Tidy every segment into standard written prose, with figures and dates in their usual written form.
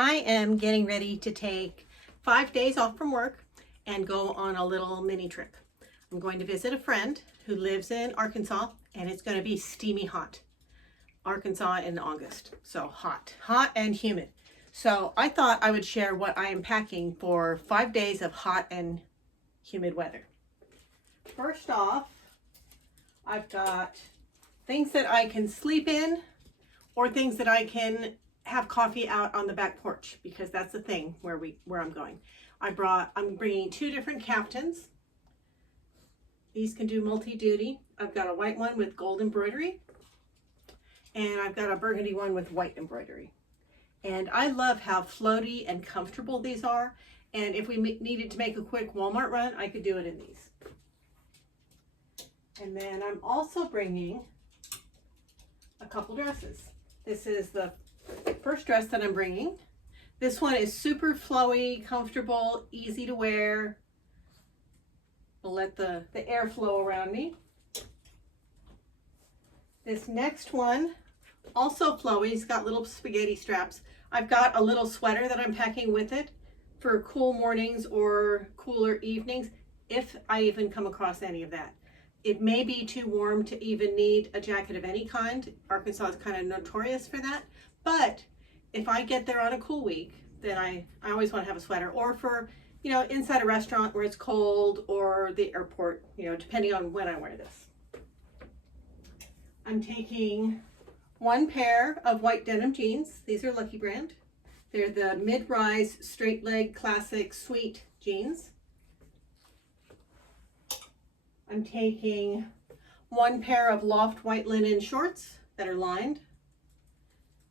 I am getting ready to take 5 days off from work and go on a little mini trip. I'm going to visit a friend who lives in Arkansas, and it's going to be steamy hot. Arkansas in August, so hot and humid. So I thought I would share what I am packing for 5 days of hot and humid weather. First off, I've got things that I can sleep in or things that I can have coffee out on the back porch, because that's the thing where I'm going. I'm bringing 2 different caftans. These can do multi-duty. I've got a white one with gold embroidery, and I've got a burgundy one with white embroidery. And I love how floaty and comfortable these are. And if we needed to make a quick Walmart run, I could do it in these. And then I'm also bringing a couple dresses. This is the first dress that I'm bringing. This one is super flowy, comfortable, easy to wear. I'll let the air flow around me. This next one, also flowy, it's got little spaghetti straps. I've got a little sweater that I'm packing with it for cool mornings or cooler evenings, if I even come across any of that. It may be too warm to even need a jacket of any kind. Arkansas is kind of notorious for that. But if I get there on a cool week, then I always want to have a sweater. Or for, inside a restaurant where it's cold, or the airport, depending on when I wear this. I'm taking 1 pair of white denim jeans. These are Lucky Brand. They're the mid-rise straight leg classic sweet jeans. I'm taking 1 pair of loft white linen shorts that are lined.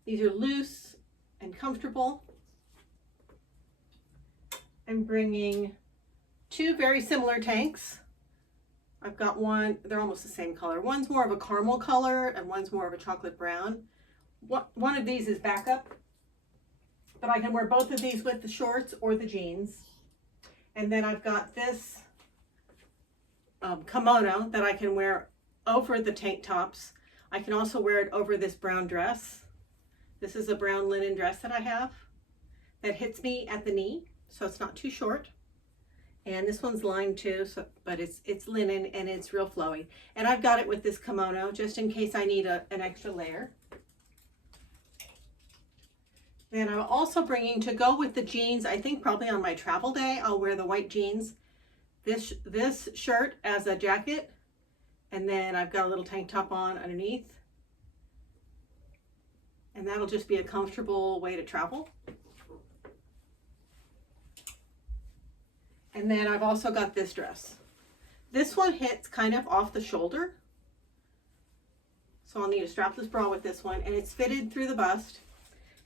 These are loose and comfortable. I'm bringing 2 very similar tanks. I've got one, they're almost the same color. One's more of a caramel color and one's more of a chocolate brown. One of these is backup, but I can wear both of these with the shorts or the jeans. And then I've got this kimono that I can wear over the tank tops. I can also wear it over this brown dress. This is a brown linen dress that I have that hits me at the knee, so it's not too short. And this one's lined too, but it's linen and it's real flowy. And I've got it with this kimono just in case I need an extra layer. Then I'm also bringing, to go with the jeans, I think probably on my travel day, I'll wear the white jeans. This shirt as a jacket, and then I've got a little tank top on underneath. And that'll just be a comfortable way to travel. And then I've also got this dress. This one hits kind of off the shoulder, so I'll need a strapless bra with this one, and it's fitted through the bust,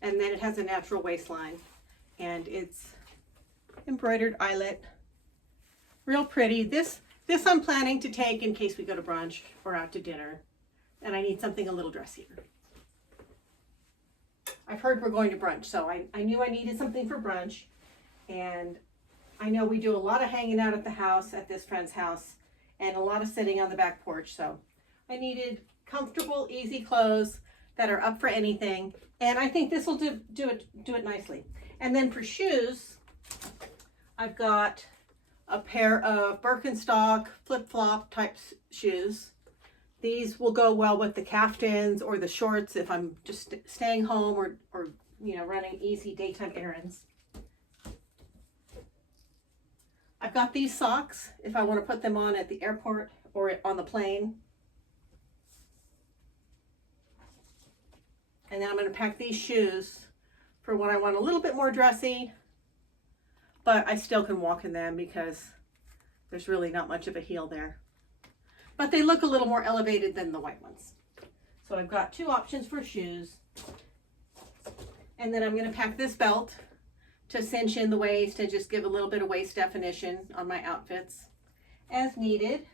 and then it has a natural waistline, and it's embroidered eyelet. Real pretty. This I'm planning to take in case we go to brunch or out to dinner, and I need something a little dressier. I've heard we're going to brunch, so I knew I needed something for brunch, and I know we do a lot of hanging out at the house, at this friend's house, and a lot of sitting on the back porch, so I needed comfortable, easy clothes that are up for anything, and I think this will do it nicely. And then for shoes, I've got a pair of Birkenstock flip-flop type shoes. These will go well with the caftans or the shorts if I'm just staying home or running easy daytime errands. I've got these socks if I want to put them on at the airport or on the plane. And then I'm going to pack these shoes for when I want a little bit more dressy, but I still can walk in them because there's really not much of a heel there. But they look a little more elevated than the white ones. So I've got 2 options for shoes. And then I'm going to pack this belt to cinch in the waist and just give a little bit of waist definition on my outfits as needed.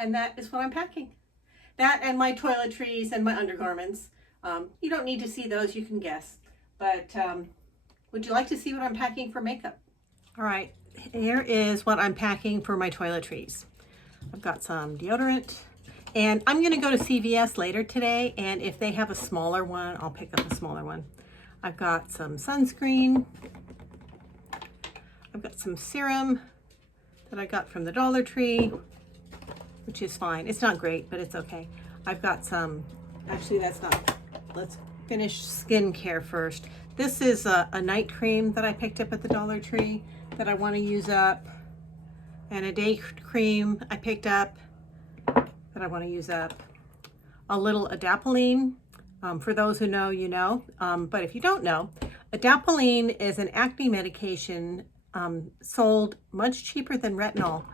And that is what I'm packing. That and my toiletries and my undergarments. You don't need to see those, you can guess. But would you like to see what I'm packing for makeup? All right, here is what I'm packing for my toiletries. I've got some deodorant, and I'm going to go to CVS later today, and if they have a smaller one, I'll pick up a smaller one. I've got some sunscreen. I've got some serum that I got from the Dollar Tree, which is fine. It's not great, but it's okay. I've got some, actually that's not, let's finish skincare first. This is a night cream that I picked up at the Dollar Tree that I want to use up, and a day cream I picked up that I want to use up. A little adapalene. For those who know, you know, but if you don't know, adapalene is an acne medication sold much cheaper than retinol,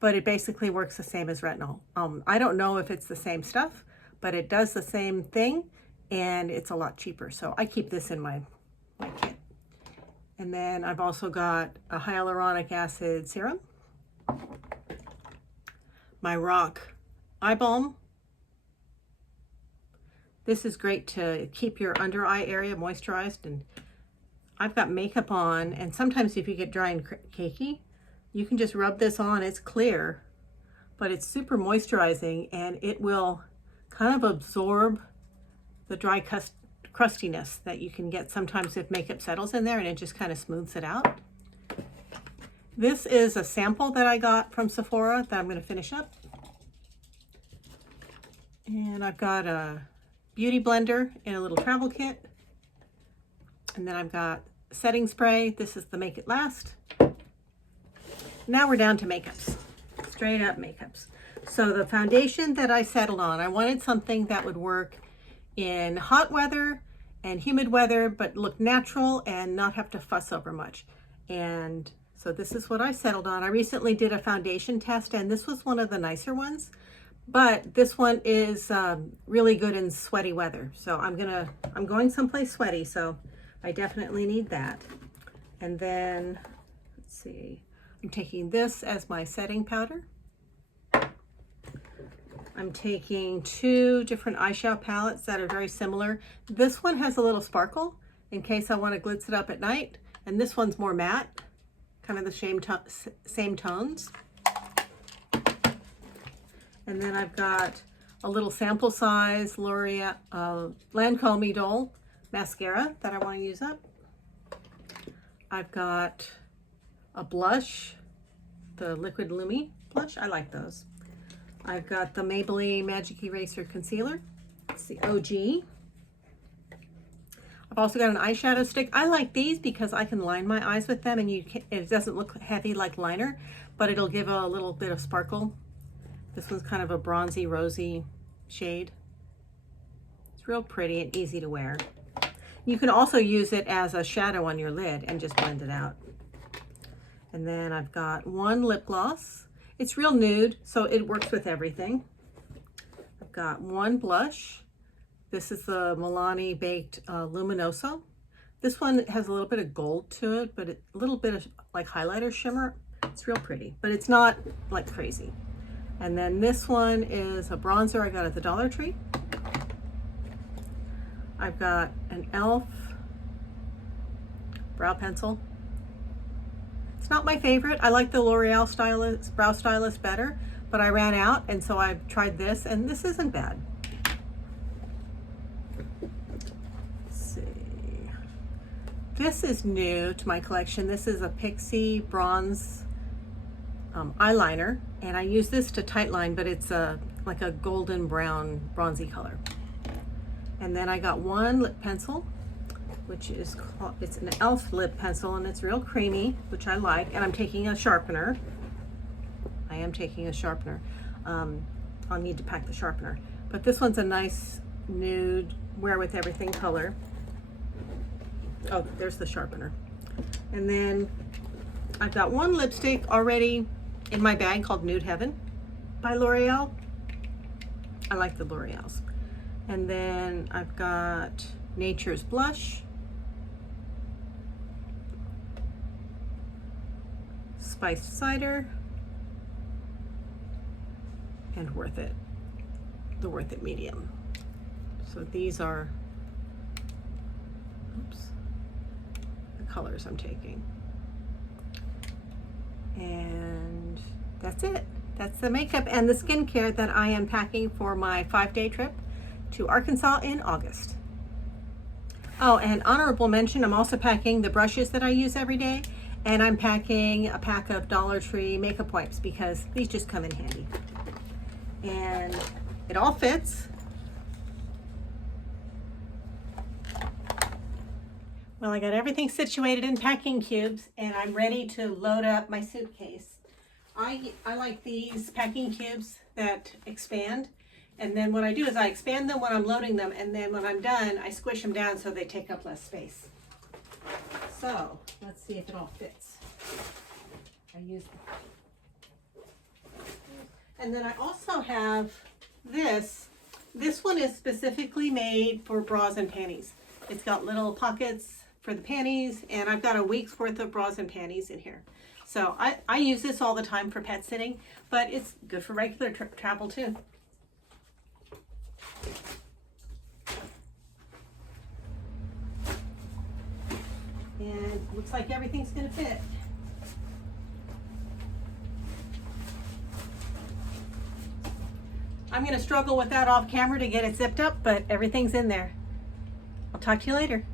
but it basically works the same as retinol. I don't know if it's the same stuff, but it does the same thing, and it's a lot cheaper. So I keep this in my kit. And then I've also got a hyaluronic acid serum, my Rock eye balm. This is great to keep your under eye area moisturized. And I've got makeup on, and sometimes if you get dry and cakey, you can just rub this on. It's clear, but it's super moisturizing, and it will kind of absorb the dry crustiness that you can get sometimes if makeup settles in there, and it just kind of smooths it out. This is a sample that I got from Sephora that I'm going to finish up. And I've got a beauty blender in a little travel kit. And then I've got setting spray. This is the Make It Last. Now we're down to makeups, straight up makeups. So the foundation that I settled on, I wanted something that would work in hot weather and humid weather, but look natural and not have to fuss over much. And so this is what I settled on. I recently did a foundation test, and this was one of the nicer ones, but this one is really good in sweaty weather. So I'm going someplace sweaty, so I definitely need that. And then, let's see, I'm taking this as my setting powder. I'm taking 2 different eyeshadow palettes that are very similar. This one has a little sparkle in case I want to glitz it up at night, and this one's more matte, kind of the same tones. And then I've got a little sample size L'Oreal Lancome Idole mascara that I want to use up. I've got a blush, the Liquid Lumi blush. I like those. I've got the Maybelline Magic Eraser Concealer. It's the OG. I've also got an eyeshadow stick. I like these because I can line my eyes with them, and it doesn't look heavy like liner, but it'll give a little bit of sparkle. This one's kind of a bronzy, rosy shade. It's real pretty and easy to wear. You can also use it as a shadow on your lid and just blend it out. And then I've got 1 lip gloss. It's real nude, so it works with everything. I've got 1 blush. This is the Milani Baked Luminoso. This one has a little bit of gold to it, but a little bit of like highlighter shimmer. It's real pretty, but it's not like crazy. And then this one is a bronzer I got at the Dollar Tree. I've got an e.l.f. brow pencil. It's not my favorite. I like the L'Oreal brow stylist better, but I ran out, and so I've tried this, and this isn't bad. Let's see. This is new to my collection. This is a Pixie bronze eyeliner, and I use this to tightline, but it's like a golden brown bronzy color. And then I got 1 lip pencil, which is called, it's an e.l.f. lip pencil, and it's real creamy, which I like. And I'm taking a sharpener. I am taking a sharpener. I'll need to pack the sharpener, but this one's a nice nude wear with everything color. Oh, there's the sharpener. And then I've got 1 lipstick already in my bag called Nude Heaven by L'Oreal. I like the L'Oreals. And then I've got Nature's Blush, Spiced Cider, and Worth It, the Worth It medium. So these are, the colors I'm taking. And that's it. That's the makeup and the skincare that I am packing for my 5-day trip to Arkansas in August. Oh, and honorable mention, I'm also packing the brushes that I use every day, and I'm packing a pack of Dollar Tree makeup wipes because these just come in handy. And it all fits. Well, I got everything situated in packing cubes and I'm ready to load up my suitcase. I like these packing cubes that expand, and then what I do is I expand them when I'm loading them, and then when I'm done I squish them down so they take up less space. So let's see if it all fits. I use and then I also have this. This one is specifically made for bras and panties. It's got little pockets for the panties, and I've got a week's worth of bras and panties in here. So I use this all the time for pet sitting, but it's good for regular travel too. And looks like everything's gonna fit. I'm gonna struggle with that off camera to get it zipped up, but everything's in there. I'll talk to you later.